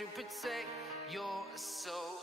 to protect your soul.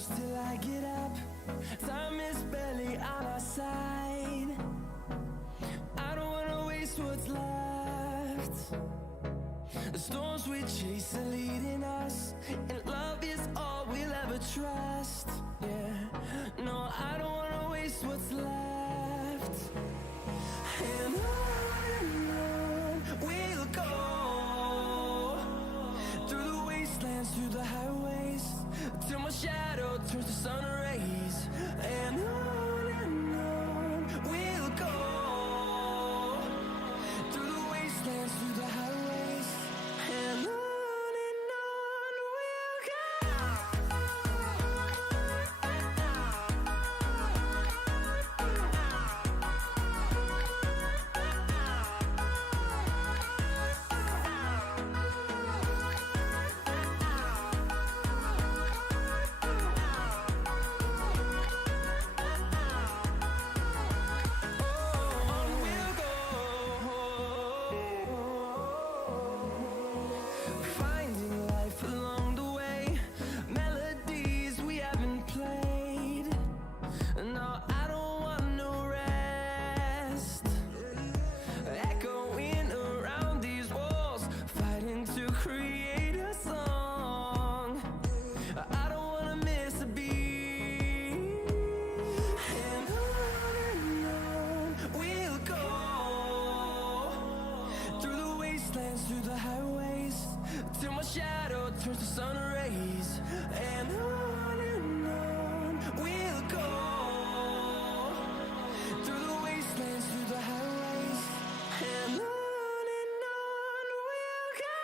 close till I get up. Time is barely on our side. I don't wanna waste what's left. The storms we chase are leading us, and love is all we'll ever trust. Yeah, no, I don't wanna waste what's left. And on we'll go, through the wastelands, through the highways, till my shadow turns to sun rays. And on we'll go, through the wastelands, through the highways, and on we'll go. Finding life along the way, melodies we haven't played. No, I don't want no rest. Echoing around these walls, fighting to create a song. I don't wanna miss a beat. And on we'll go, through the wastelands, through the highways, till my shadow turns to sun rays. And on we'll go, through the wastelands, through the highways, and on we'll go.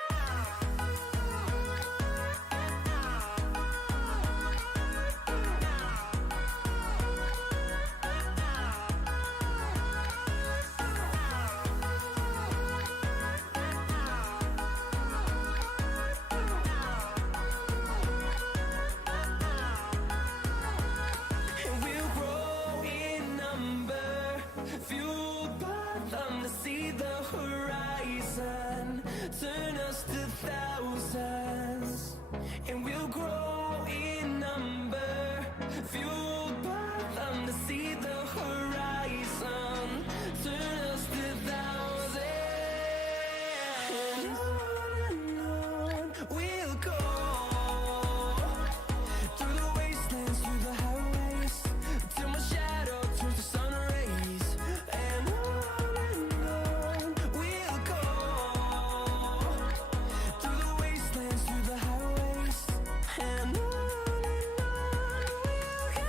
And we'll grow in number, fueled by them to see the horizon, turn us to thousands. And we'll grow in number, fueled by them to see the horizon, turn us to thousands. And on we'll go, through the wastelands, through the highways, till my shadow turns to sun rays. And on we'll go, through the wastelands, through the highways, and on we'll go.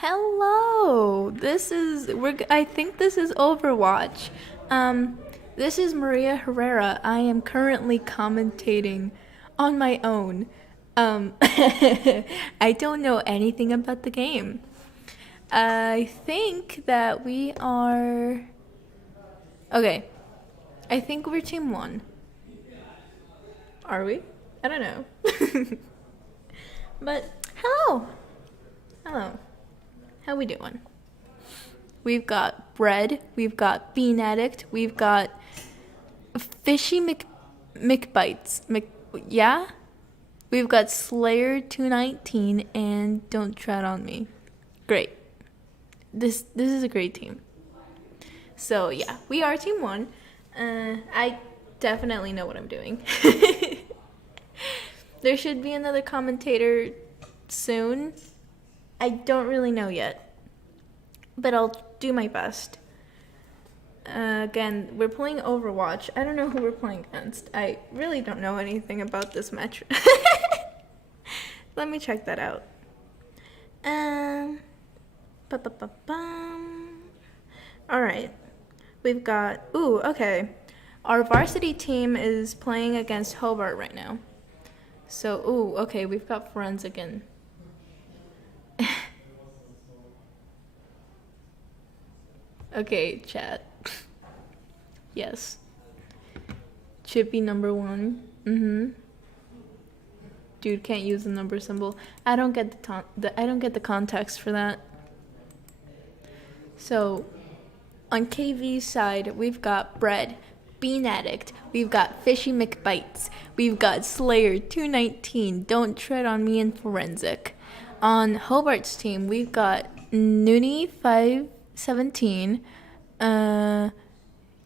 Hello. I think this is Overwatch. This is Maria Herrera. I am currently commentating on my own. I don't know anything about the game. I think that we are okay. I think we're team 1. Are we? I don't know. But hello. Hello. How we doing? We've got Bread, we've got Bean Addict, we've got Fishy McBites. Yeah? We've got Slayer 219 and Don't Tread on Me. Great. This is a great team. So yeah, we are team 1. I definitely know what I'm doing. There should be another commentator soon. I don't really know yet, but I'll do my best. Again, we're playing Overwatch. I don't know who we're playing against. I really don't know anything about this match. Let me check that out. Alright. We've got... Ooh, okay. Our varsity team is playing against Hobart right now. So, ooh, okay, we've got Forensic in. Okay, chat. Yes. Chippy number 1. Dude can't use the number symbol. I don't get I don't get the context for that. So, on KV's side, we've got Bread, Bean Addict, we've got Fishy McBites, we've got Slayer 219, Don't Tread on Me, and Forensic. On Hobart's team, we've got Noonie 517,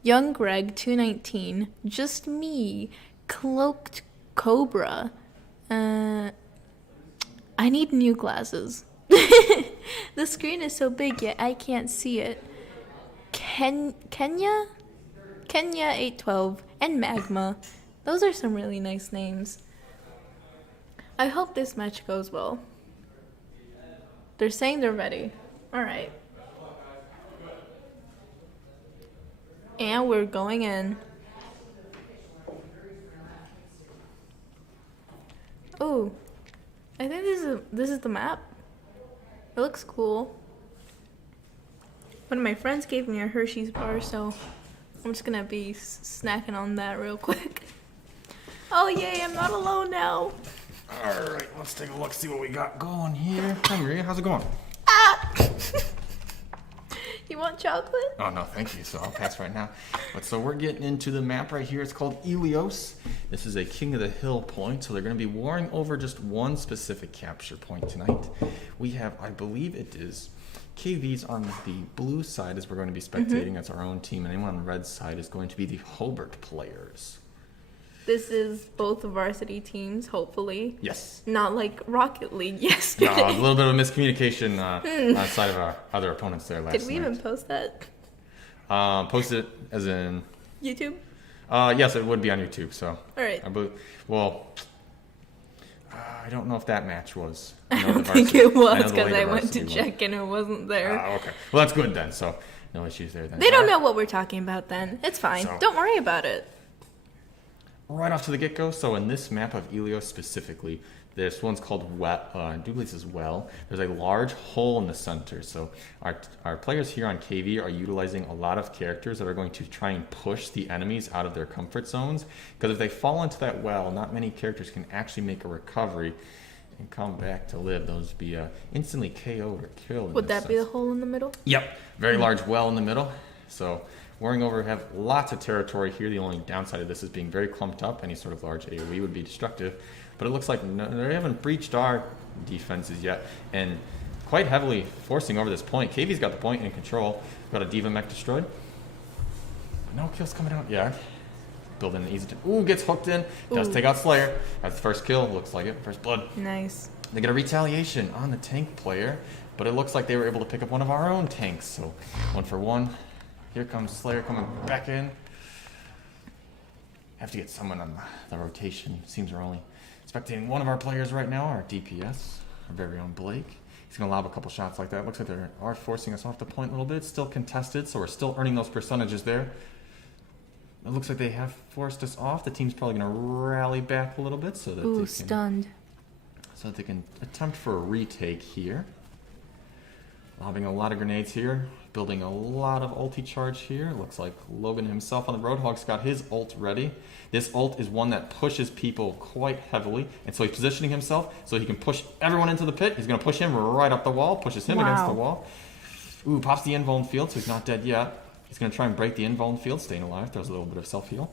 Young Greg 219, Just Me, Cloaked Cobra. I need new glasses. The screen is so big yet I can't see it. Kenya 812 and Magma. Those are some really nice names. I hope this match goes well. They're saying they're ready. Alright. And we're going in. Oh, I think this is the map. It looks cool. One of my friends gave me a Hershey's bar, so I'm just gonna be snacking on that real quick. Oh yay, I'm not alone now. Alright, let's take a look, see what we got going here. Hi Maria, how's it going? Ah! You want chocolate? Oh no, thank you, so I'll pass right now. But so we're getting into the map right here. It's called Ilios. This is a King of the Hill point, so they're going to be warring over just one specific capture point tonight. We have, I believe it is, KV's on the blue side as we're going to be spectating as our own team, and anyone on the red side is going to be the Hobart players. This is both varsity teams, hopefully. Yes. Not like Rocket League yesterday. No, a little bit of miscommunication on the side of our other opponents there last night. Did we even post that? Post it as in... YouTube? Yes, it would be on YouTube, so... Alright. I believe... Well... I don't know if that match was. I don't think it was, because I went to check and it wasn't there. Okay. Well, that's good then, so no issues there then. They don't know what we're talking about then. It's fine. So- Don't worry about it. Right off to the get-go, so in this map of Ilios specifically, this one's called I do believe this is Well. There's a large hole in the center, so our players here on KV are utilizing a lot of characters that are going to try and push the enemies out of their comfort zones, because if they fall into that well, not many characters can actually make a recovery and come back to live. Those would be instantly KO'd or killed. Would that be the hole in the middle? Yep, very large well in the middle, so... Warring over have lots of territory here. The only downside of this is being very clumped up. Any sort of large AoE would be destructive. But it looks like they haven't breached our defenses yet. And quite heavily forcing over this point. KV's got the point in control. Got a Diva mech destroyed. No kills coming out yet. Building an easy... Ooh, gets hooked in. Does take out Slayer. That's the first kill. Looks like it. First blood. Nice. They get a retaliation on the tank player. But it looks like they were able to pick up one of our own tanks. So 1 for 1. Here comes Slayer coming back in. Have to get someone on the rotation. Seems we're only spectating one of our players right now, our DPS, our very own Blake. He's going to lob a couple shots like that. Looks like they are forcing us off the point a little bit. It's still contested, so we're still earning those percentages there. It looks like they have forced us off. The team's probably going to rally back a little bit so that they can, stunned. So that they can attempt for a retake here. Lobbing a lot of grenades here, building a lot of ulti charge here. Looks like Logan himself on the Roadhog's got his ult ready. This ult is one that pushes people quite heavily, and so he's positioning himself so he can push everyone into the pit. He's going to push him right up the wall, pushes him against the wall. Ooh, pops the invuln field, so he's not dead yet. He's going to try and break the invuln field, staying alive, throws a little bit of self-heal.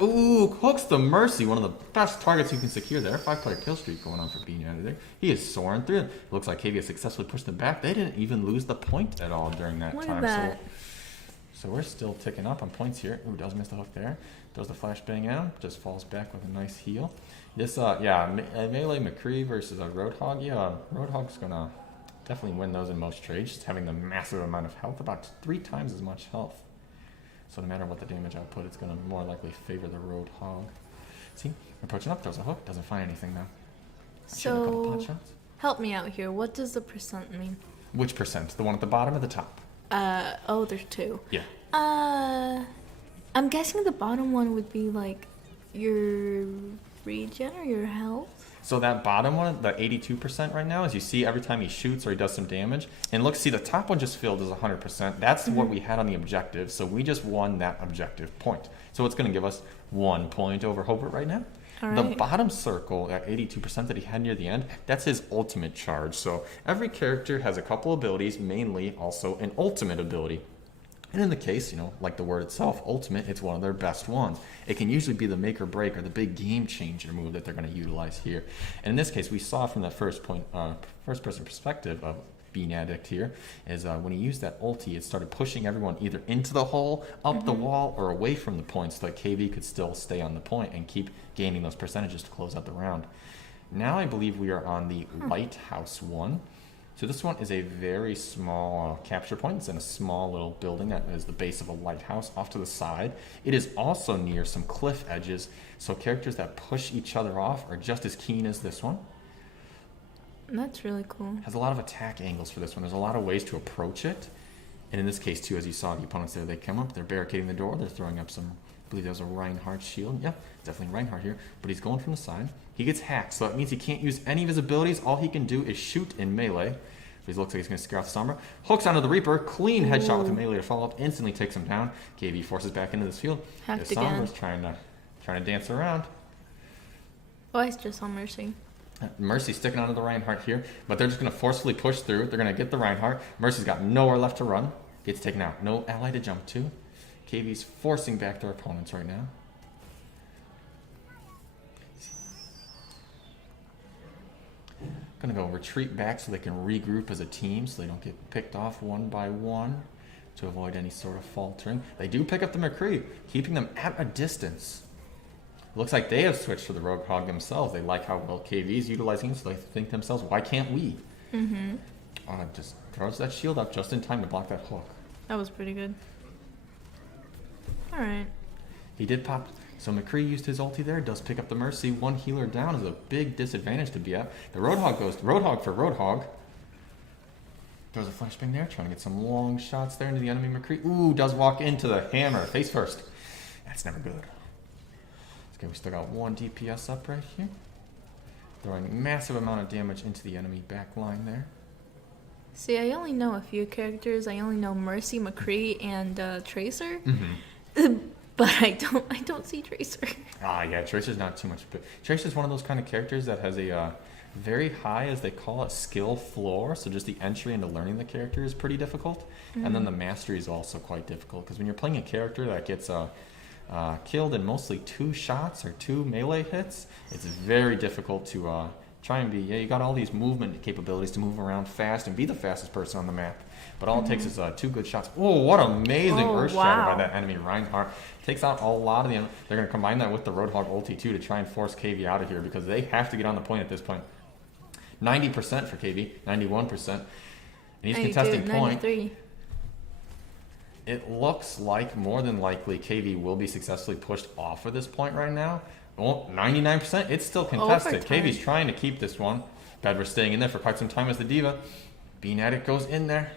Ooh, hooks the Mercy, one of the best targets you can secure there. 5-player kill streak going on for Bean out of there. He is soaring through. It looks like KV has successfully pushed them back. They didn't even lose the point at all during that Look time. at that. So we're still ticking up on points here. Ooh, does miss the hook there. Does the flashbang out. Just falls back with a nice heal. This, melee McCree versus a Roadhog. Yeah, Roadhog's gonna definitely win those in most trades. Just having the massive amount of health, about 3 times as much health. So no matter what the damage output, it's going to more likely favor the Roadhog. See, approaching up, throws a hook, doesn't find anything now. Shooting a couple pot So, shots. help me out here. What does the percent mean? Which percent? The one at the bottom or the top? There's 2. Yeah. I'm guessing the bottom one would be like your regen or your health. So that bottom one, the 82% right now, as you see every time he shoots or he does some damage. And look, see the top one just filled as 100%. That's what we had on the objective. So we just won that objective point. So it's going to give us 1 point over Hobart right now. All The right. bottom circle, at 82% that he had near the end, that's his ultimate charge. So every character has a couple abilities, mainly also an ultimate ability. And in the case, like the word itself, ultimate, it's one of their best ones. It can usually be the make or break or the big game changer move that they're going to utilize here. And in this case, we saw from the first person perspective of Bean Addict here, is when he used that ulti, it started pushing everyone either into the hole, up the wall, or away from the point so that KV could still stay on the point and keep gaining those percentages to close out the round. Now I believe we are on the Lighthouse one. So this one is a very small capture point. It's in a small little building that is the base of a lighthouse off to the side. It is also near some cliff edges, so characters that push each other off are just as keen as this one. That's really cool. Has a lot of attack angles for this one. There's a lot of ways to approach it. And in this case, too, as you saw, the opponents there, they come up, they're barricading the door, they're throwing up some, I believe there's a Reinhardt shield. Yeah, definitely Reinhardt here. But he's going from the side. He gets hacked, so that means he can't use any of his abilities. All he can do is shoot in melee. So he looks like he's going to scare off Sombra. Hooks onto the Reaper. Clean headshot with the melee to follow up. Instantly takes him down. KV forces back into this field. Hacked The again. Sombra's trying to dance around. Oh, I just saw Mercy. Mercy sticking onto the Reinhardt here, but they're just going to forcefully push through. They're going to get the Reinhardt. Mercy's got nowhere left to run. Gets taken out. No ally to jump to. KV's forcing back their opponents right now. Going to go retreat back so they can regroup as a team so they don't get picked off one by one to avoid any sort of faltering. They do pick up the McCree, keeping them at a distance. Looks like they have switched to the Roadhog themselves. They like how well KV's utilizing it, so they think to themselves, why can't we? Just throws that shield up just in time to block that hook. That was pretty good. Alright. He did pop. So McCree used his ulti there, does pick up the Mercy. One healer down is a big disadvantage to be at. The Roadhog goes Roadhog for Roadhog. Throws a flashbang there, trying to get some long shots there into the enemy McCree. Ooh, does walk into the hammer, face first. That's never good. Okay, we still got 1 DPS up right here. Throwing massive amount of damage into the enemy back line there. See, I only know a few characters. I only know Mercy, McCree, and Tracer. But I don't see Tracer. Yeah, Tracer's not too much. But Tracer's one of those kind of characters that has a very high, as they call it, skill floor. So just the entry into learning the character is pretty difficult. And then the mastery is also quite difficult. Because when you're playing a character that gets killed in mostly 2 shots or 2 melee hits, it's very difficult to try and be, you got all these movement capabilities to move around fast and be the fastest person on the map. But all it takes is 2 good shots. Oh, what amazing Earth Shatter by that enemy Reinhardt. Takes out a lot of the, they're going to combine that with the Roadhog ulti too to try and force KV out of here because they have to get on the point at this point. 90% for KV, 91%. And he's contesting point. 93. It looks like more than likely KV will be successfully pushed off of this point right now. Oh, 99%. It's still contested. Overtime. KV's trying to keep this one. Bedver's staying in there for quite some time as the Diva. Bean Addict goes in there.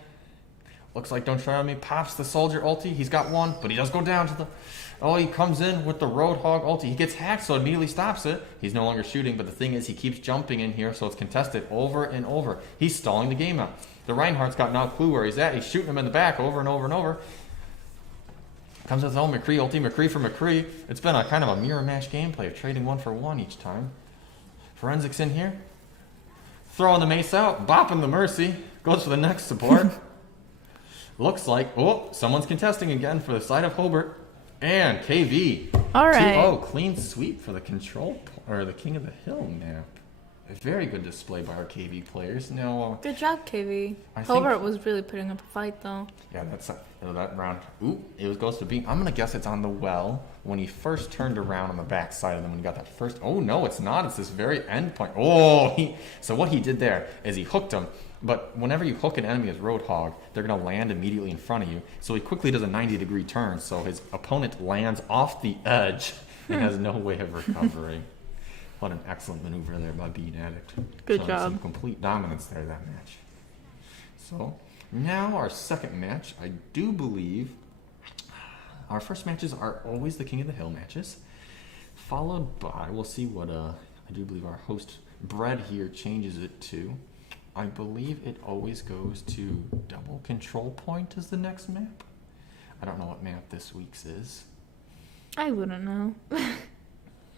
Looks like Don't Try On Me. Pops the Soldier ulti. He's got 1, but he does go down to the... Oh, he comes in with the Roadhog ulti. He gets hacked, so it immediately stops it. He's no longer shooting, but the thing is he keeps jumping in here, so it's contested over and over. He's stalling the game out. The Reinhardt's got no clue where he's at. He's shooting him in the back over and over and over. Comes with his own McCree ulti, McCree for McCree. It's been a kind of a mirror match gameplay of trading 1 for 1 each time. Forensics in here. Throwing the mace out, bopping the Mercy. Goes for the next support. Looks like, oh, someone's contesting again for the side of Hobart. And KV. All right. 2-0. Clean sweep for the or the King of the Hill map. A very good display by our KV players. Now, Good job, KV. I think- Hobart was really putting up a fight, though. yeah, that round. Ooh, it goes to B. I'm gonna guess it's on the well when he first turned around on the back side of them when he got that first. Oh no, it's not. It's this very end point. Oh, so what he did there is he hooked him. But whenever you hook an enemy as Roadhog, they're gonna land immediately in front of you. So he quickly does a 90-degree turn. So his opponent lands off the edge and has no way of recovering. What an excellent maneuver there by Bean Addict. Good Showing job. some complete dominance there that match. So now our second match, I do believe our first matches are always the King of the Hill matches, followed by, we'll see what I do believe our host Bread here changes it to. I believe it always goes to Double Control Point as the next map. I don't know what map this week's is. I wouldn't know.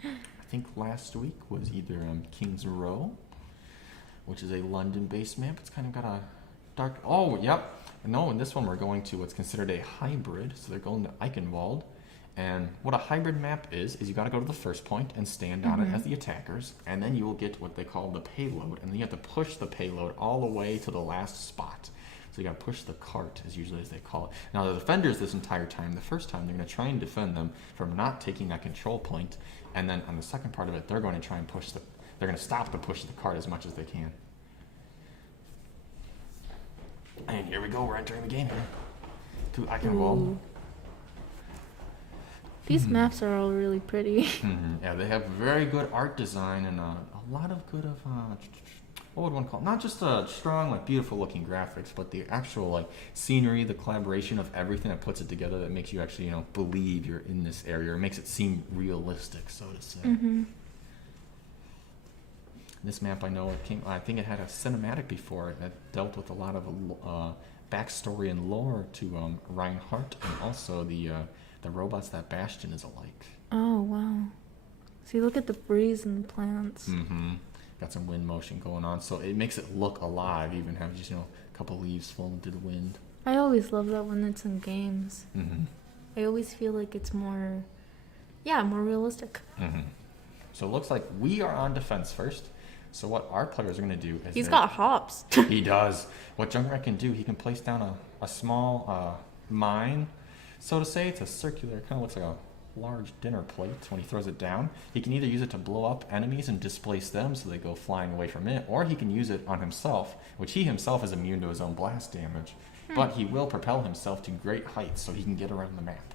I think last week was either King's Row, which is a London-based map. It's kind of got a dark... Oh, yep. No, in this one we're going to what's considered a hybrid. So they're going to Eichenwald. And what a hybrid map is you got to go to the first point and stand on it as the attackers. And then you will get what they call the payload. And then you have to push the payload all the way to the last spot. So you got to push the cart, as usually as they call it. Now, the defenders this entire time, the first time, they're going to try and defend them from not taking that control point. And then on the second part of it, they're going to try and they're going to stop the push of the cart as much as they can. And here we go, we're entering the game here. To Eichenwald. Ooh. These maps are all really pretty. Yeah, they have very good art design and a lot of good what would one call it? Not just strong, like beautiful looking graphics, but the actual like scenery, the collaboration of everything that puts it together that makes you actually, believe you're in this area, or makes it seem realistic, so to say. This map, I think it had a cinematic before it that dealt with a lot of backstory and lore to Reinhardt, and also the robots that Bastion is alike. Oh, wow. See, look at the breeze and the plants. Got some wind motion going on, so it makes it look alive, even have just, a couple leaves falling to the wind. I always love that when it's in games. I always feel like it's more realistic. So it looks like we are on defense first. So what our players are going to do is... He's got hops. He does. What Junkrat can do, he can place down a small mine, so to say. It's a circular, it kind of looks like a large dinner plate. When he throws it down, he can either use it to blow up enemies and displace them so they go flying away from it, or he can use it on himself, which he himself is immune to his own blast damage. But he will propel himself to great heights so he can get around the map.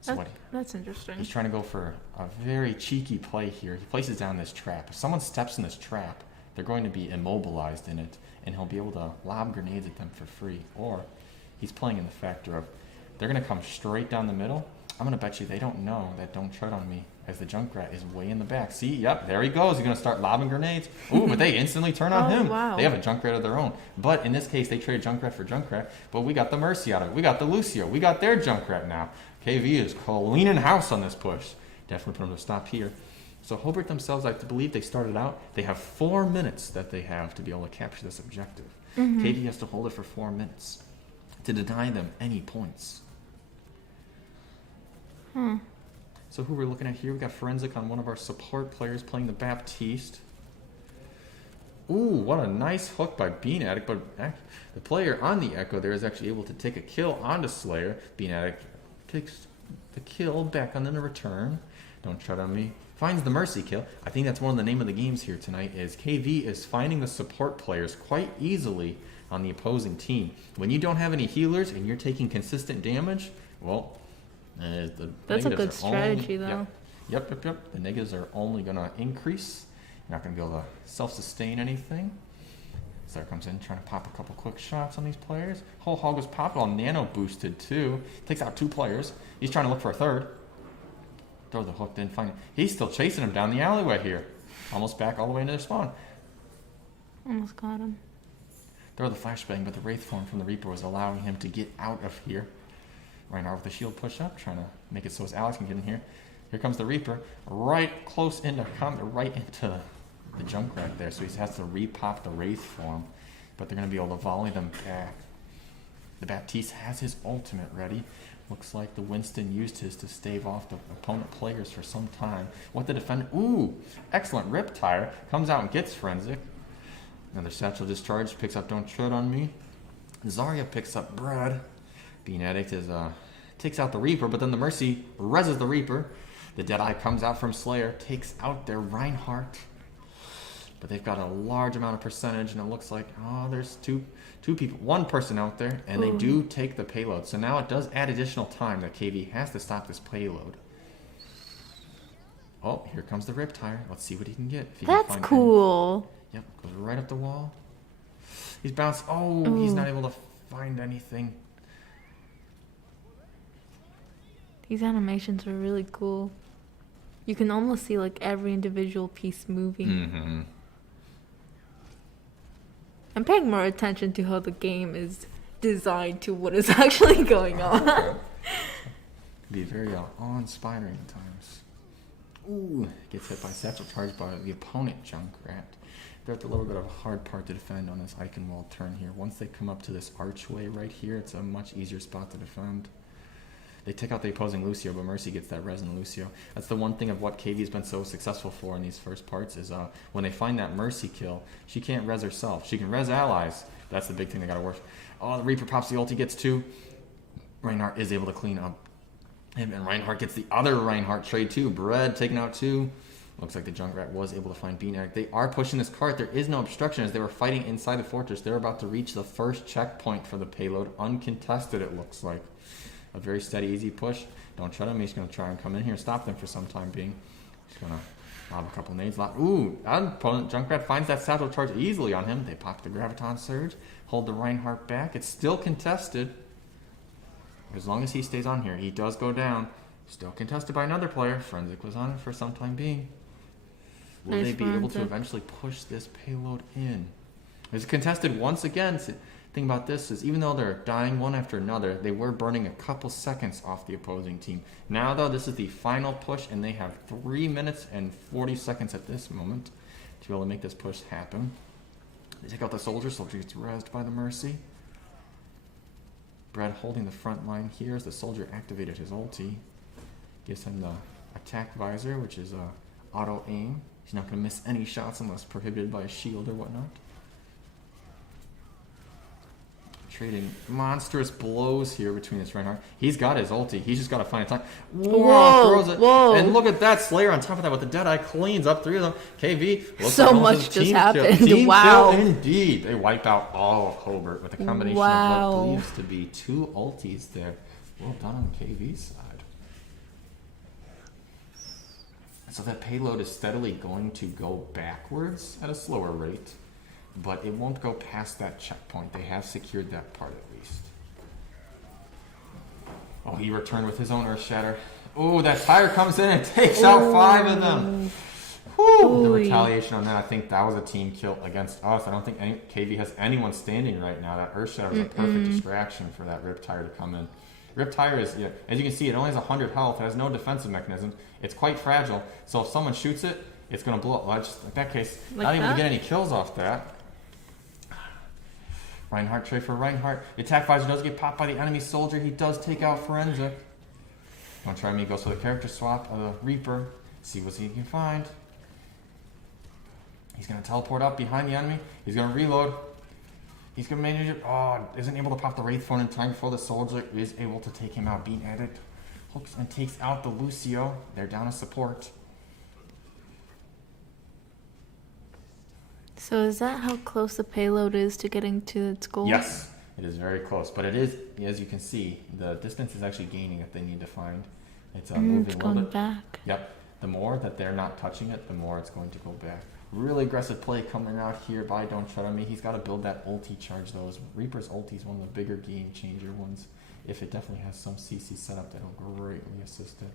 So That's interesting. he's trying to go for a very cheeky play here. He places down this trap. If someone steps in this trap, they're going to be immobilized in it, and he'll be able to lob grenades at them for free. Or he's playing in the factor of they're going to come straight down the middle. I'm going to bet you they don't know that Don't Tread on Me, as the Junkrat is way in the back. See, yep, there he goes. He's going to start lobbing grenades. Ooh, but they instantly turn on him. Wow. They have a Junkrat of their own. But in this case, they traded Junkrat for Junkrat. But we got the Mercy out of it. We got the Lucio. We got their Junkrat now. KV is cleaning house on this push. Definitely put him to stop here. So Hobart themselves, I believe they started out, they have 4 minutes that they have to be able to capture this objective. KV has to hold it for 4 minutes to deny them any points. So who we're looking at here, we got Forensic on one of our support players playing the Baptiste. Ooh, what a nice hook by Bean Addict, but the player on the Echo there is actually able to take a kill onto Slayer. Bean Addict takes the kill back on the return. Don't tread on me. Finds the Mercy kill. I think that's one of the name of the games here tonight is KV is finding the support players quite easily on the opposing team. When you don't have any healers and you're taking consistent damage, well, That's a good strategy, though. Yep. The negatives are only going to increase. You're not going to be able to self-sustain anything. So there comes in, trying to pop a couple quick shots on these players. Whole hog was popped, all nano boosted too. Takes out 2 players. He's trying to look for a third. Throw the hook, didn't find it. He's still chasing him down the alleyway here. Almost back all the way into their spawn. Almost got him. Throw the flashbang, but the Wraith form from the Reaper was allowing him to get out of here. Reinhardt with the shield push up, trying to make it so his allies can get in here. Here comes the Reaper, right close into right into the Junkrat there, so he has to repop the Wraith form, but they're going to be able to volley them back. The Baptiste has his ultimate ready. Looks like the Winston used his to stave off the opponent players for some time. What the defender... Ooh, excellent Riptire. Comes out and gets Forensic. Another satchel discharge. Picks up Don't Tread on Me. Zarya picks up Bread. Bean Addict is takes out the Reaper, but then the Mercy reses the Reaper. The Deadeye comes out from Slayer, takes out their Reinhardt. But they've got a large amount of percentage, and it looks like, oh, there's two people, one person out there, and they do take the payload. So now it does add additional time that KV has to stop this payload. Oh, here comes the Riptire. Let's see what he can get. That's cool. Yep, goes right up the wall. He's bounced. Oh, he's not able to find anything. These animations are really cool. You can almost see like every individual piece moving. Mm-hmm. I'm paying more attention to how the game is designed to what is actually going on. Be very awe-inspiring at times. Ooh, gets hit by satchel charge by the opponent Junkrat. They're at a little bit of a hard part to defend on this icon wall turn here. Once they come up to this archway right here, it's a much easier spot to defend. They take out the opposing Lucio, but Mercy gets that res in Lucio. That's the one thing of what KV's been so successful for in these first parts is when they find that Mercy kill, she can't res herself. She can res allies. That's the big thing they gotta work. Oh, the Reaper pops the ulti, gets 2. Reinhardt is able to clean up. And Reinhardt gets the other Reinhardt trade too. Bread taking out 2. Looks like the Junkrat was able to find Beanac. They are pushing this cart. There is no obstruction as they were fighting inside the fortress. They're about to reach the first checkpoint for the payload. Uncontested, it looks like. A very steady, easy push. Don't tread him. He's going to try and come in here and stop them for some time being. He's going to lob a couple nades. Ooh, that opponent, Junkrat, finds that satchel charge easily on him. They pop the Graviton Surge, hold the Reinhardt back. It's still contested. As long as he stays on here, he does go down. Still contested by another player. Forensic was on it for some time being. Will they be able to eventually push this payload in? It's contested once again. Thing about this is even though they're dying one after another, they were burning a couple seconds off the opposing team. Now though, this is the final push and they have 3 minutes and 40 seconds at this moment to be able to make this push happen. They take out the soldier. Soldier gets rezzed by the Mercy. Brad holding the front line here as the soldier activated his ulti. Gives him the attack visor, which is auto aim. He's not going to miss any shots unless prohibited by a shield or whatnot. Trading monstrous blows here between this Reinhardt. He's got his ulti. He's just got to find a time. Whoa, throws it. Whoa. And look at that Slayer on top of that with the Deadeye cleans up 3 of them. KV. So much just happened. Team wow. Kill indeed. They wipe out all of Hobart with a combination of what believes to be 2 ultis there. Well done on KV's side. So that payload is steadily going to go backwards at a slower rate. But it won't go past that checkpoint. They have secured that part at least. Oh, he returned with his own Earth Shatter. Oh, that tire comes in and takes out 5 of them. Whew. The retaliation on that, I think that was a team kill against us. I don't think KV has anyone standing right now. That Earth Shatter was a perfect distraction for that Riptire to come in. Riptire is, as you can see, it only has 100 health. It has no defensive mechanism. It's quite fragile. So if someone shoots it, it's going to blow up. Well, just, in that case, not able to get any kills off that. Reinhardt trade for Reinhardt. The attack visor does get popped by the enemy soldier. He does take out Forensic. Don't try me. Goes for the character swap of the Reaper. See what he can find. He's going to teleport up behind the enemy. He's going to reload. He's going to manage it. Oh, isn't able to pop the Wraith Phone in time before the soldier is able to take him out. Beat at it. Hooks and takes out the Lucio. They're down to support. So is that how close the payload is to getting to its goal? Yes, it is very close. But it is, as you can see, the distance is actually gaining that they need to find. It's moving it's a little going bit back. Yep. The more that they're not touching it, the more it's going to go back. Really aggressive play coming out here by Don't Tread on Me. He's got to build that ulti charge though. Reaper's ulti is one of the bigger game changer ones. If it definitely has some CC setup, that'll greatly assist it.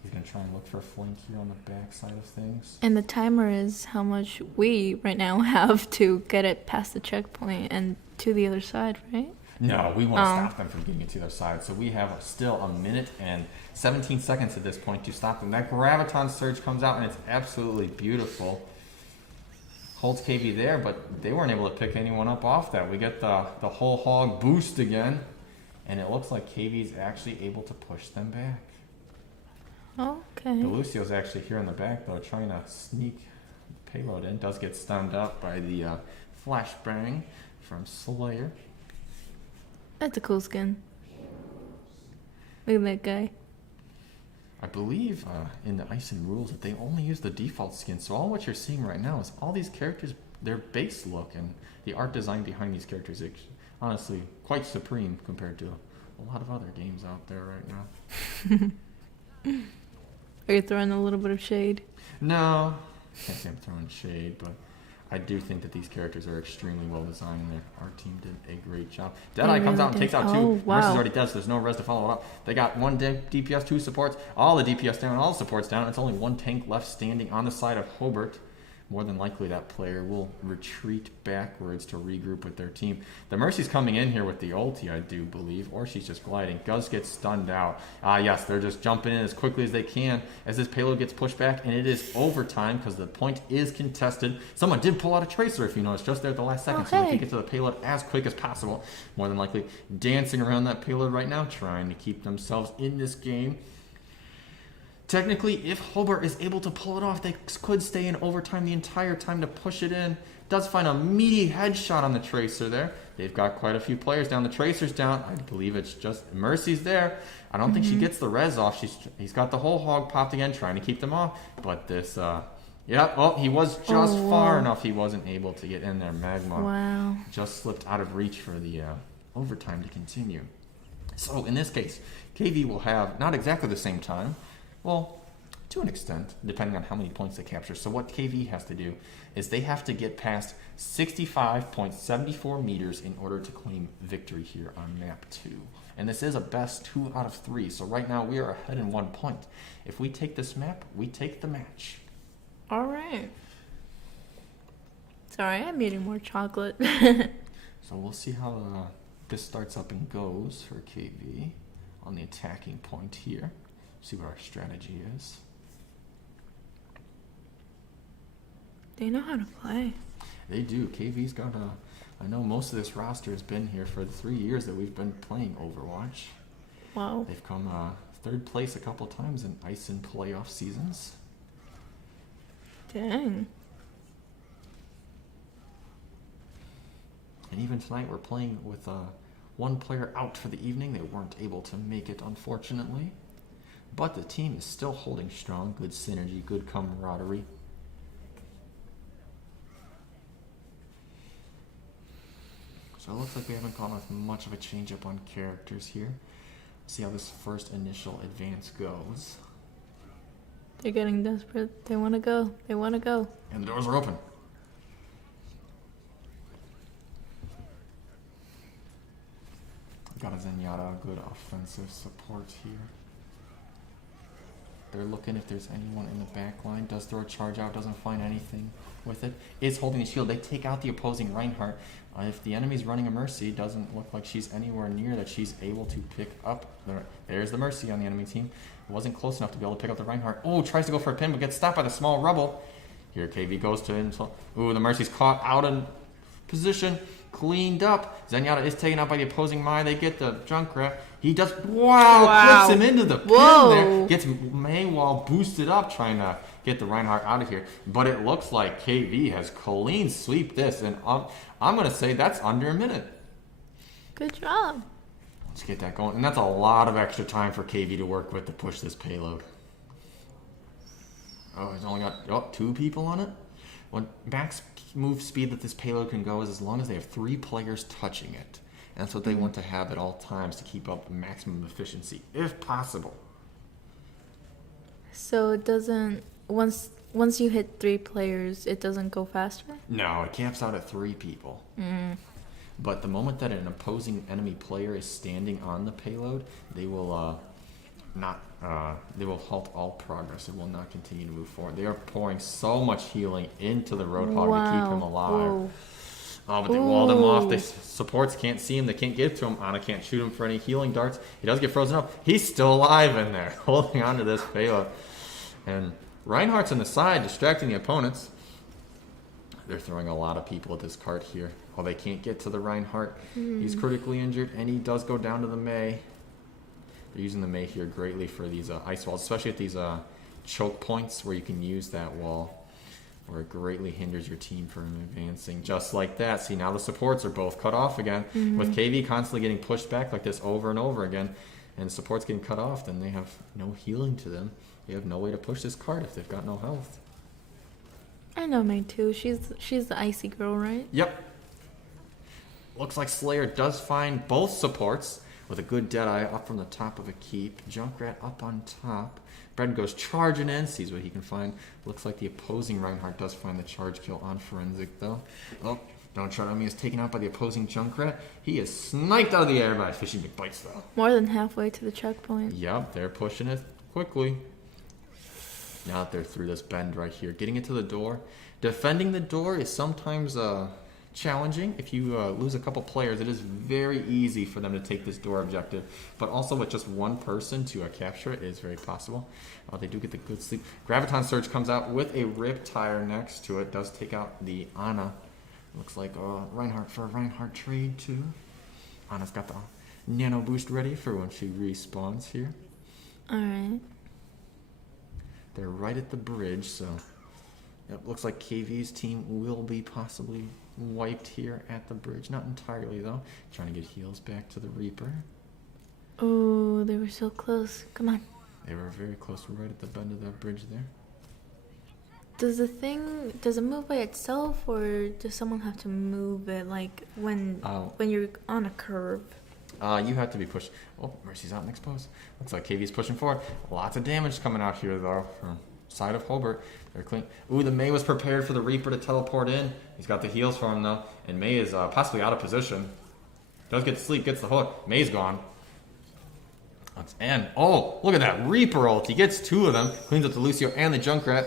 He's going to try and look for a flank here on the back side of things. And the timer is how much we right now have to get it past the checkpoint and to the other side, right? No, we want to stop them from getting it to their side. So we have still 1 minute and 17 seconds at this point to stop them. That Graviton Surge comes out and it's absolutely beautiful. Holds KV there, but they weren't able to pick anyone up off that. We get the whole hog boost again. And it looks like KV's actually able to push them back. Okay. Delucio's actually here in the back, though, trying to sneak payload in. Does get stunned up by the flashbang from Slayer. That's a cool skin. Look at that guy. I believe in the IHSEN rules that they only use the default skin. So all what you're seeing right now is all these characters, their base look and the art design behind these characters is honestly quite supreme compared to a lot of other games out there right now. Are you throwing a little bit of shade? No, can't say I'm throwing shade, but I do think that these characters are extremely well designed, and our team did a great job. Deadeye comes out and takes out 2. Oh, wow. Mercy's already dead, so there's no res to follow it up. They got 1 DPS, 2 supports, all the DPS down, all the supports down. It's only 1 tank left standing on the side of Hobart. More than likely that player will retreat backwards to regroup with their team. The Mercy's coming in here with the ulti, I do believe, or she's just gliding. Guz gets stunned out. Yes, they're just jumping in as quickly as they can as this payload gets pushed back, and it is overtime because the point is contested. Someone did pull out a tracer, if you notice, just there at the last second, so they can get to the payload as quick as possible. More than likely dancing around that payload right now, trying to keep themselves in this game. Technically, if Hobart is able to pull it off, they could stay in overtime the entire time to push it in. Does find a meaty headshot on the Tracer there. They've got quite a few players down. The Tracer's down. I believe it's just Mercy's there. I don't think she gets the res off. He's got the whole hog popped again, trying to keep them off. But this, well, he was just far enough. He wasn't able to get in there. Magma just slipped out of reach for the overtime to continue. So in this case, KV will have not exactly the same time. Well, to an extent, depending on how many points they capture. So what KV has to do is they have to get past 65.74 meters in order to claim victory here on map 2. And this is a best 2 out of 3. So right now we are ahead in 1 point. If we take this map, we take the match. All right. Sorry, I'm eating more chocolate. So we'll see how this starts up and goes for KV on the attacking point here. See what our strategy is. They know how to play. They do. KV's got I know most of this roster has been here for the 3 years that we've been playing Overwatch. Wow. They've come 3rd place a couple times in IHSEN playoff seasons. Dang. And even tonight we're playing with 1 player out for the evening. They weren't able to make it, unfortunately. But the team is still holding strong. Good synergy, good camaraderie. So it looks like we haven't gone with much of a change-up on characters here. See how this first initial advance goes. They're getting desperate. They want to go. They want to go. And the doors are open. Got a Zenyatta, good offensive support here. They're looking if there's anyone in the back line. Does throw a charge out, doesn't find anything with it. Is holding the shield. They take out the opposing Reinhardt. If the enemy's running a Mercy, doesn't look like she's anywhere near that she's able to pick up. There's the Mercy on the enemy team. It wasn't close enough to be able to pick up the Reinhardt. Oh, tries to go for a pin, but gets stopped by the small rubble. Here KV goes to insult. Ooh, the Mercy's caught out in position. Cleaned up. Zenyatta is taken out by the opposing Mai. They get the Junkrat. He does. Wow. Clips him into the pin there. Gets Maywall boosted up trying to get the Reinhardt out of here. But it looks like KV has clean sweep this. And I'm going to say that's under a minute. Good job. Let's get that going. And that's a lot of extra time for KV to work with to push this payload. Oh, he's only got 2 people on it. Well, max move speed that this payload can go is as long as they have 3 players touching it. And that's what they want to have at all times to keep up maximum efficiency, if possible. So it doesn't, once you hit 3 players, it doesn't go faster? No, it caps out at 3 people. But the moment that an opposing enemy player is standing on the payload, they will they will halt all progress. It will not continue to move forward. They are pouring so much healing into the Roadhog to keep him alive. Whoa. Oh, but they walled him off. The supports can't see him. They can't get to him. Ana can't shoot him for any healing darts. He does get frozen up. He's still alive in there, holding on to this payload. And Reinhardt's on the side, distracting the opponents. They're throwing a lot of people at this cart here. Oh, they can't get to the Reinhardt. He's critically injured, and he does go down to the Mei. They're using the Mei here greatly for these ice walls, especially at these choke points where you can use that wall, where it greatly hinders your team from advancing. Just like that. See, now the supports are both cut off again. With KV constantly getting pushed back like this over and over again, and supports getting cut off, then they have no healing to them. They have no way to push this cart if they've got no health. I know Mei too. She's the icy girl, right? Yep. Looks like Slayer does find both supports with a good Deadeye up from the top of a keep. Junkrat up on top. Bread goes charging in, sees what he can find. Looks like the opposing Reinhardt does find the charge kill on Forensic though. Oh, Don't Tread on Me is taken out by the opposing Junkrat. He is sniped out of the air by Fishy McBites though. More than halfway to the checkpoint. Yep, they're pushing it quickly. Now that they're through this bend right here, getting it to the door. Defending the door is sometimes challenging. If you lose a couple players, it is very easy for them to take this door objective. But also with just one person to capture it is very possible. They do get the good sleep. Graviton Surge comes out with a Rip Tire next to it. Does take out the Ana. Looks like Reinhardt for a Reinhardt trade too. Ana's got the Nano Boost ready for when she respawns here. Alright. They're right at the bridge, so it looks like KV's team will be possibly wiped here at the bridge. Not entirely, though. Trying to get heals back to the Reaper. Oh, they were so close. Come on. They were very close, right at the bend of that bridge there. Does it move by itself, or does someone have to move it, like when you're on a curve? You have to be pushed. Oh, Mercy's out and exposed. Looks like KV's pushing forward. Lots of damage coming out here, though, from side of Hobart. They're clean. Ooh, the Mei was prepared for the Reaper to teleport in. He's got the heals for him, though. And Mei is possibly out of position. Does get to sleep, gets the hook. Mei's gone. And, oh, look at that Reaper ult. He gets two of them. Cleans up the Lucio and the Junkrat.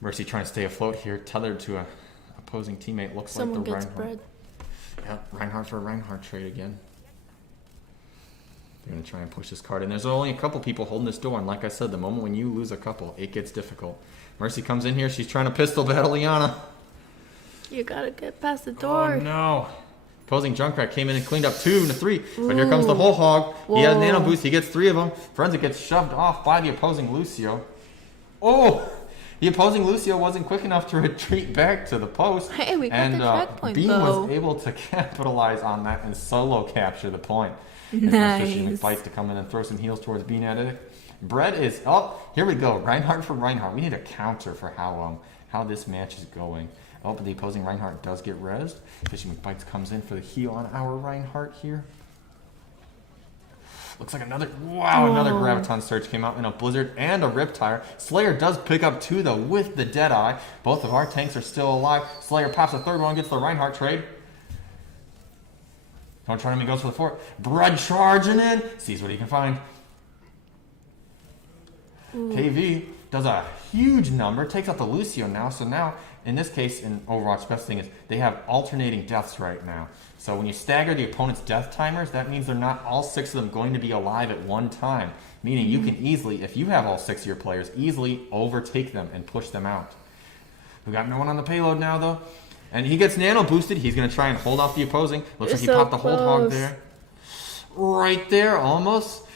Mercy trying to stay afloat here, tethered to a opposing teammate. Looks Someone like the gets Reinhardt. bread. Yeah, Reinhardt for a Reinhardt trade again. They're going to try and push this card in. There's only a couple people holding this door, and like I said, the moment when you lose a couple, it gets difficult. Mercy comes in here. She's trying to pistol battle Liana. You gotta get past the door. Oh, no. Opposing Junkrat came in and cleaned up 2 and 3, but here comes the whole hog. Whoa. He has Nano Boost. He gets 3 of them. Forensic gets shoved off by the opposing Lucio. Oh! The opposing Lucio wasn't quick enough to retreat back to the post. Hey, we got the checkpoint, Beam though. was able to capitalize on that and solo capture the point. Nice. Fishing McBites to come in and throw some heals towards Bean Addict. Bread is up. Here we go. Reinhardt for Reinhardt. We need a counter for how this match is going. Oh, but the opposing Reinhardt does get rezzed. Fishing McBites comes in for the heal on our Reinhardt here. Looks like another Graviton Surge came out in a Blizzard and a Riptire. Slayer does pick up 2 though with the Deadeye. Both of our tanks are still alive. Slayer pops a 3rd one, gets the Reinhardt trade. Don't Try Me goes for the 4th. Bread charging in. Sees what he can find. KV does a huge number. Takes out the Lucio now. So now, in this case, in Overwatch, best thing is they have alternating deaths right now. So when you stagger the opponent's death timers, that means they're not all 6 of them going to be alive at one time. Meaning you can easily, if you have all 6 of your players, easily overtake them and push them out. We got no one on the payload now, though. And he gets nano boosted. He's going to try and hold off the opposing. Looks like he popped the hold hog there. Right there, almost.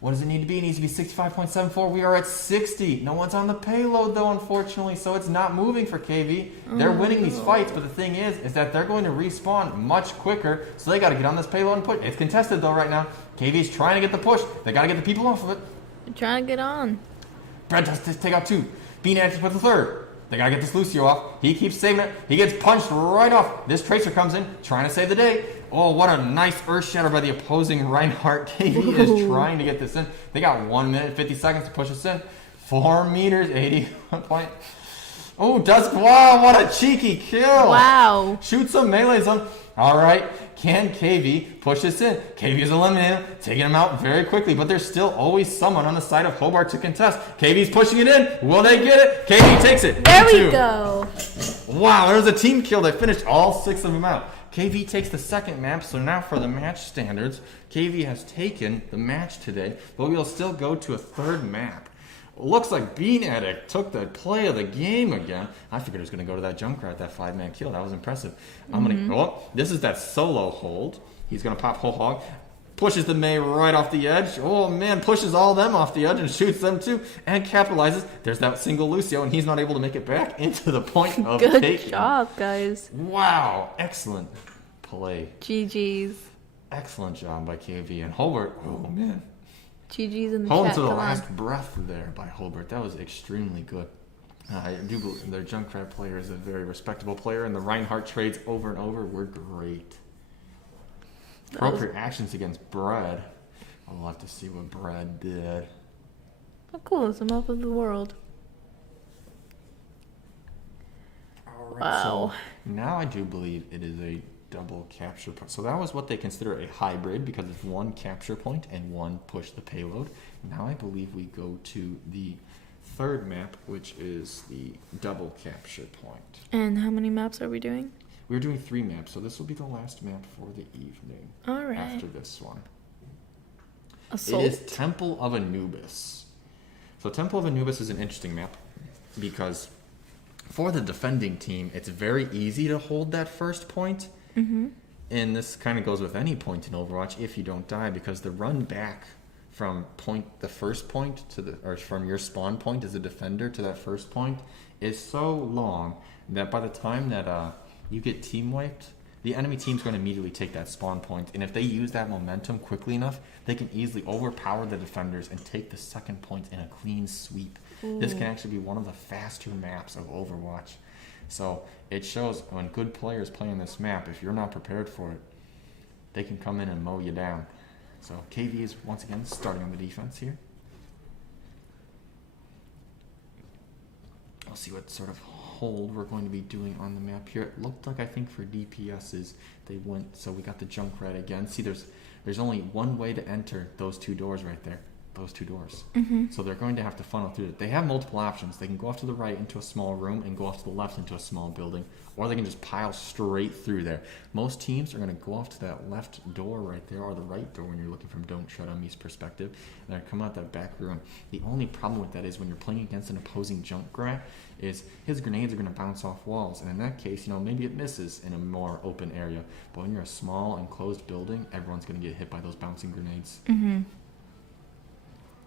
What does it need to be? It needs to be 65.74. We are at 60. No one's on the payload, though, unfortunately, so it's not moving for KV. They're winning these fights, but the thing is that they're going to respawn much quicker, so they got to get on this payload and push. It's contested, though, right now. KV's trying to get the push. They got to get the people off of it. They're trying to get on. Brad does take out 2. Bean Addict with the 3rd. They got to get this Lucio off. He keeps saving it. He gets punched right off. This Tracer comes in, trying to save the day. Oh, what a nice Earth Shatter by the opposing Reinhardt. KV is trying to get this in. They got 1 minute, 50 seconds to push this in. 4 meters, 81 point. Oh, Dusk. Wow, what a cheeky kill. Wow. Shoot some melee zone. All right. Can KV push this in? KV is eliminated, taking him out very quickly, but there's still always someone on the side of Hobart to contest. KV's pushing it in. Will they get it? KV takes it. There we go. Wow, there's a team kill. They finished all 6 of them out. KV takes the 2nd map, so now for the match standards, KV has taken the match today, but we'll still go to a 3rd map. Looks like Bean Addict took the play of the game again. I figured he was going to go to that Junkrat, that 5-man kill. That was impressive. This is that solo hold. He's going to pop whole hog. Pushes the Mei right off the edge. Oh, man, pushes all them off the edge and shoots them too. And capitalizes. There's that single Lucio, and he's not able to make it back into the point of Good taking. job, guys. Wow. Excellent play. GG's. Excellent job by KV. And Hobart, oh, man. GG's in the Holding chat. to the Come last on. breath there by Hobart. That was extremely good. I do believe their Junkrat player is a very respectable player, and the Reinhardt trades over and over were great. Appropriate actions against Bread. I'll have to see what Bread did. Oh, cool. It's a map of the world. Alright, Wow. so now I do believe it is a double capture point. So that was what they consider a hybrid because it's one capture point and one push the payload. Now I believe we go to the third map, which is the double capture point. And how many maps are we doing? We're doing 3 maps, so this will be the last map for the evening. All right. After this one. Assault. It is Temple of Anubis. So Temple of Anubis is an interesting map because for the defending team, it's very easy to hold that first point. Mm-hmm. And this kind of goes with any point in Overwatch if you don't die, because the run back from the first point or from your spawn point as a defender to that first point is so long that by the time that you get team wiped, the enemy team's going to immediately take that spawn point, and if they use that momentum quickly enough, they can easily overpower the defenders and take the second point in a clean sweep. This can actually be one of the faster maps of Overwatch. So it shows when good players play on this map, if you're not prepared for it, they can come in and mow you down. So KV is once again starting on the defense here. We'll see what sort of hold we're going to be doing on the map here. It looked like, I think for DPSs, they went, so we got the Junkrat again. See, there's only one way to enter those 2 doors right there. Those 2 doors. Mm-hmm. So they're going to have to funnel through it. They have multiple options. They can go off to the right into a small room and go off to the left into a small building, or they can just pile straight through there. Most teams are going to go off to that left door right there, or the right door when you're looking from Don't Tread on Me's perspective, and they're come out that back room. The only problem with that is when you're playing against an opposing Junkrat, is his grenades are going to bounce off walls, and in that case, maybe it misses in a more open area. But when you're a small enclosed building, everyone's going to get hit by those bouncing grenades. Mm-hmm.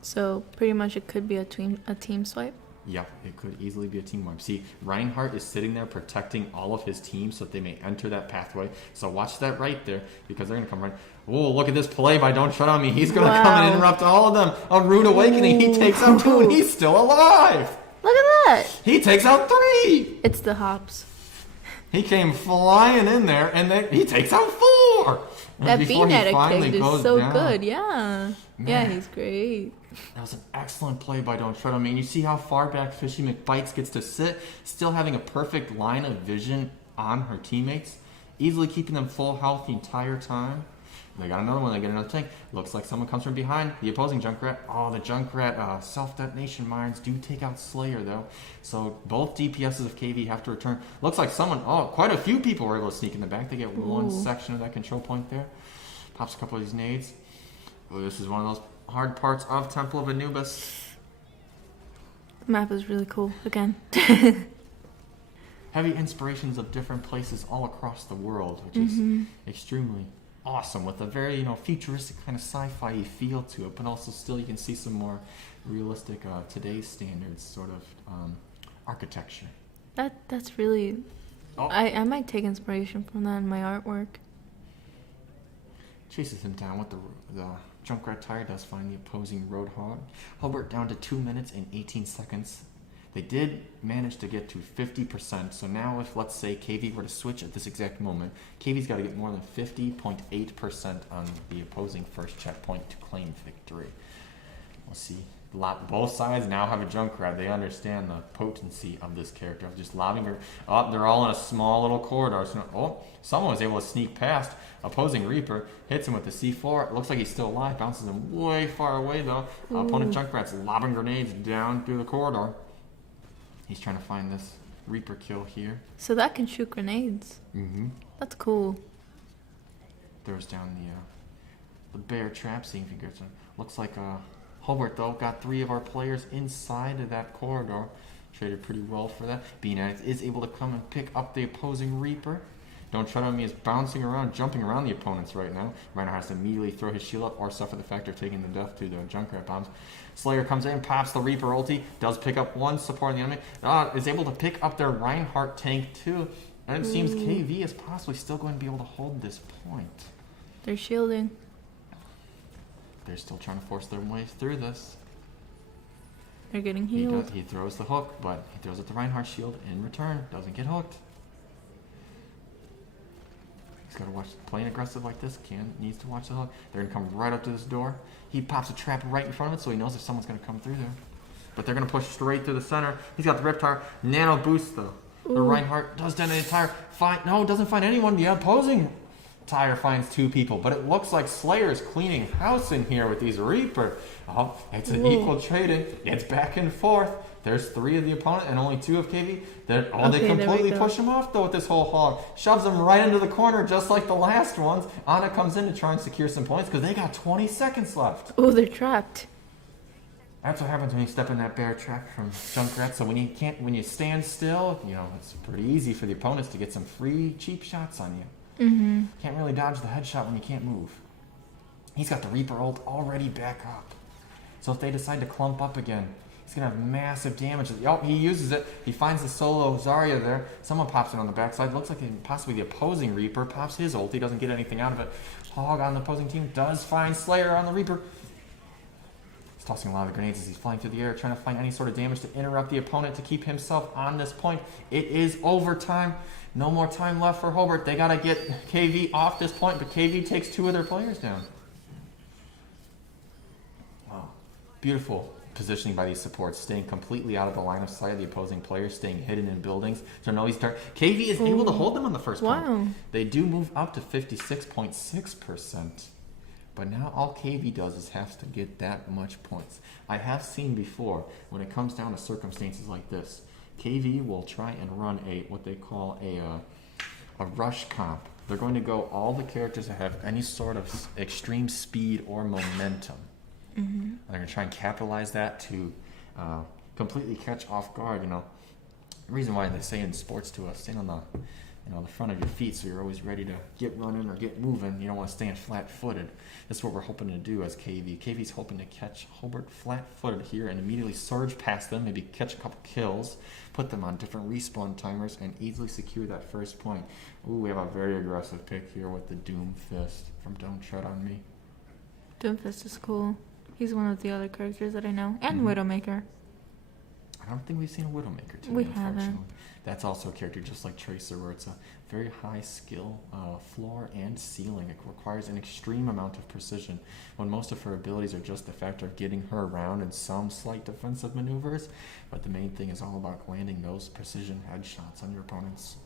So pretty much it could be a team swipe. Yep, it could easily be a team wipe. See, Reinhardt is sitting there protecting all of his team so that they may enter that pathway. So watch that right there, because they're going to come right. Oh, look at this play by Don't Tread on Me. He's going to come and interrupt all of them. A rude awakening. He takes out 2, and he's still alive. Look at that. He takes out 3. It's the hops. He came flying in there, and then he takes out 4. That Before Bean he Addict finally kid is goes so down. good. Yeah. Yeah, Man. he's great. That was an excellent play by Don't Tread on Me. And you see how far back Fishy McBites gets to sit, still having a perfect line of vision on her teammates, easily keeping them full health the entire time. They got another one. They get another tank. Looks like someone comes from behind. The opposing Junkrat. Oh, the Junkrat self-detonation mines do take out Slayer, though. So both DPSs of KV have to return. Looks like quite a few people were able to sneak in the back. They get one section of that control point there. Pops a couple of these nades. Oh, this is one of those hard parts of Temple of Anubis. The map is really cool. Again. Heavy inspirations of different places all across the world, which is extremely awesome, with a very futuristic kind of sci-fi feel to it, but also still you can see some more realistic today's standards sort of architecture. That's really. Oh. I might take inspiration from that in my artwork. Chases him down with the Junkrat tire, does find the opposing Roadhog. Hobart down to 2 minutes and 18 seconds. They did manage to get to 50%, so now if, let's say, KV were to switch at this exact moment, KV's got to get more than 50.8% on the opposing first checkpoint to claim victory. We'll see. Both sides now have a Junkrat. They understand the potency of this character, of just lobbing her up. They're all in a small little corridor. So, someone was able to sneak past. Opposing Reaper hits him with the C4. It looks like he's still alive. Bounces him way far away, though. Opponent Junkrat's lobbing grenades down through the corridor. He's trying to find this Reaper kill here. So that can shoot grenades. Mm-hmm. That's cool. Throws down the bear trap, seeing if he gets him. Looks like Hobart, though, got 3 of our players inside of that corridor. Traded pretty well for that. Bean Addict is able to come and pick up the opposing Reaper. Don't Tread on Me is bouncing around, jumping around the opponents right now. Rhino has to immediately throw his shield up or suffer the factor of taking the death to the Junkrat bombs. Slayer comes in, pops the Reaper ulti, does pick up one support on the enemy. Is able to pick up their Reinhardt tank too. And it seems KV is possibly still going to be able to hold this point. They're shielding. They're still trying to force their way through this. They're getting healed. He throws the hook, but he throws at the Reinhardt shield in return. Doesn't get hooked. He's got to watch playing aggressive like this. Needs to watch the hook. They're going to come right up to this door. He pops a trap right in front of it, so he knows if someone's going to come through there. But they're going to push straight through the center. He's got the Riptire. Nano boost, though. The Reinhardt does detonate a tire. Doesn't find anyone. The opposing tire finds 2 people. But it looks like Slayer's cleaning house in here with these Reaper. Oh, it's an equal trading. It's back and forth. There's 3 of the opponent and only 2 of KV. They completely push him off, though, with this whole hog. Shoves him right into the corner, just like the last ones. Ana comes in to try and secure some points because they got 20 seconds left. Oh, they're trapped. That's what happens when you step in that bear trap from Junkrat. So when you stand still, it's pretty easy for the opponents to get some free, cheap shots on you. Mm-hmm. Can't really dodge the headshot when you can't move. He's got the Reaper ult already back up. So if they decide to clump up again, he's going to have massive damage. Oh, he uses it. He finds the solo Zarya there. Someone pops it on the backside. Looks like possibly the opposing Reaper pops his ult. He doesn't get anything out of it. Hog on the opposing team does find Slayer on the Reaper. He's tossing a lot of grenades as he's flying through the air, trying to find any sort of damage to interrupt the opponent to keep himself on this point. It is overtime. No more time left for Hobart. They got to get KV off this point, but KV takes 2 of their players down. Wow. Beautiful positioning by these supports, staying completely out of the line of sight of the opposing players, staying hidden in buildings. So no, KV is able to hold them on the first point. They do move up to 56.6%. But now all KV does is has to get that much points. I have seen before, when it comes down to circumstances like this, KV will try and run what they call a rush comp. They're going to go all the characters that have any sort of extreme speed or momentum. Mm-hmm. They're going to try and capitalize that to completely catch off guard. The reason why they say in sports to us, stand on the front of your feet so you're always ready to get running or get moving. You don't want to stand flat-footed. That's what we're hoping to do as KV. KV's hoping to catch Hobart flat-footed here and immediately surge past them, maybe catch a couple kills, put them on different respawn timers, and easily secure that first point. Ooh, we have a very aggressive pick here with the Doom Fist from Don't Tread on Me. Doom Fist is cool. He's one of the other characters that I know. And Widowmaker. I don't think we've seen a Widowmaker today, We haven't. That's also a character just like Tracer, where it's a very high skill floor and ceiling. It requires an extreme amount of precision, when most of her abilities are just the factor of getting her around in some slight defensive maneuvers. But the main thing is all about landing those precision headshots on your opponents.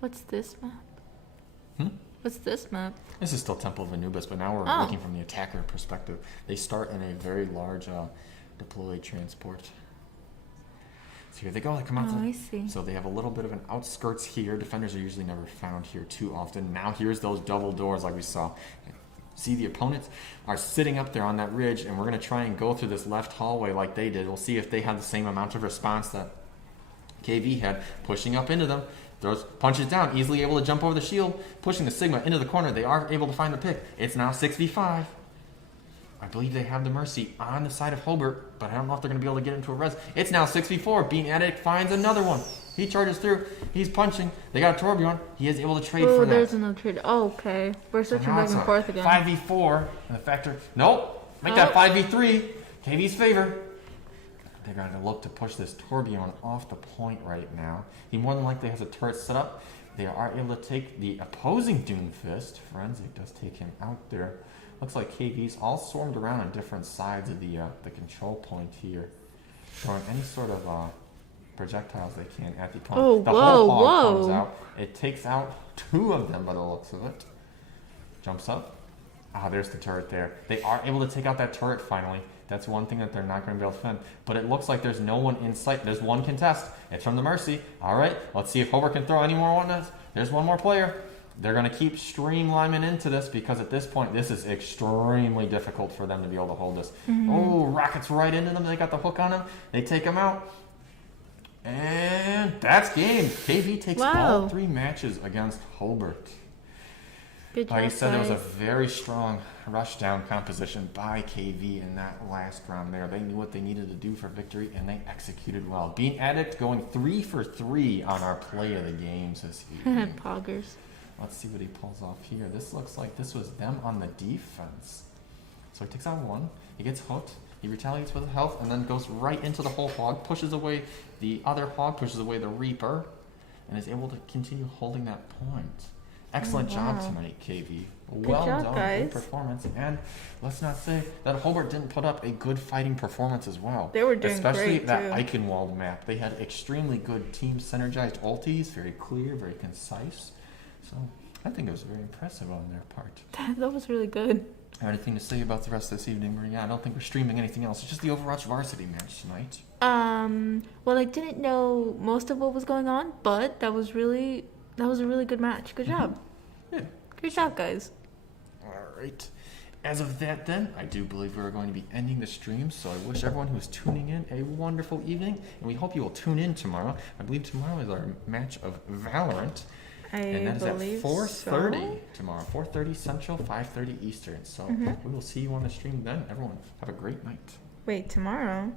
What's this map? What's this map? This is still Temple of Anubis, but now we're looking from the attacker perspective. They start in a very large deployed transport. So here they go. They come out. I see. So they have a little bit of an outskirts here. Defenders are usually never found here too often. Now here's those double doors like we saw. See, the opponents are sitting up there on that ridge, and we're going to try and go through this left hallway like they did. We'll see if they have the same amount of response that KV had, pushing up into them. Throws punches down, easily able to jump over the shield, pushing the Sigma into the corner. They are able to find the pick. It's now 6v5. I believe they have the Mercy on the side of Hobart, but I don't know if they're going to be able to get into a res. It's now 6v4. Bean Addict finds another one. He charges through. He's punching. They got a Torbjorn. He is able to trade for that. There's another trade. Oh, okay. We're switching back and forth again. 5v4. And the factor. Nope. Make that 5v3. KV's favor. They're going to look to push this Torbjorn off the point right now. He more than likely has a turret set up. They are able to take the opposing Doomfist. Forensic does take him out there. Looks like KV's all swarmed around on different sides of the control point here, throwing any sort of projectiles they can at the opponent. The whole hog comes out. It takes out 2 of them by the looks of it. Jumps up. There's the turret there. They are able to take out that turret finally. That's one thing that they're not going to be able to defend. But it looks like there's no one in sight. There's one contest. It's from the Mercy. All right, let's see if Hobart can throw any more on this. There's one more player. They're going to keep streamlining into this because at this point, this is extremely difficult for them to be able to hold this. Oh, rockets right into them. They got the hook on them. They take them out. And that's game. KV takes all 3 matches against Hobart. Good job, Like I said, it was a guys. very strong rushdown composition by KV in that last round there. They knew what they needed to do for victory, and they executed well. Bean Addict going 3 for 3 on our play of the games this evening. Poggers. Let's see what he pulls off here. This looks like this was them on the defense. So he takes out 1. He gets hooked. He retaliates with health and then goes right into the whole hog, pushes away the other hog, pushes away the Reaper, and is able to continue holding that point. Excellent job tonight, KV. Well job, done. guys. Good performance. And let's not say that Hobart didn't put up a good fighting performance as well. They were doing Especially great, that too. Eichenwald map. They had extremely good team synergized ultis, very clear, very concise. So I think it was very impressive on their part. That was really good. Have anything to say about the rest of this evening, Maria? I don't think we're streaming anything else. It's just the Overwatch varsity match tonight. Well, I didn't know most of what was going on, but that was a really good match. Good job. Yeah. Good job, guys. All right. As of that, then, I do believe we're going to be ending the stream. So I wish everyone who's tuning in a wonderful evening, and we hope you will tune in tomorrow. I believe tomorrow is our match of Valorant. And that is at 4:30 tomorrow. 4:30 Central, 5:30 Eastern. So we will see you on the stream then. Everyone, have a great night. Wait, tomorrow?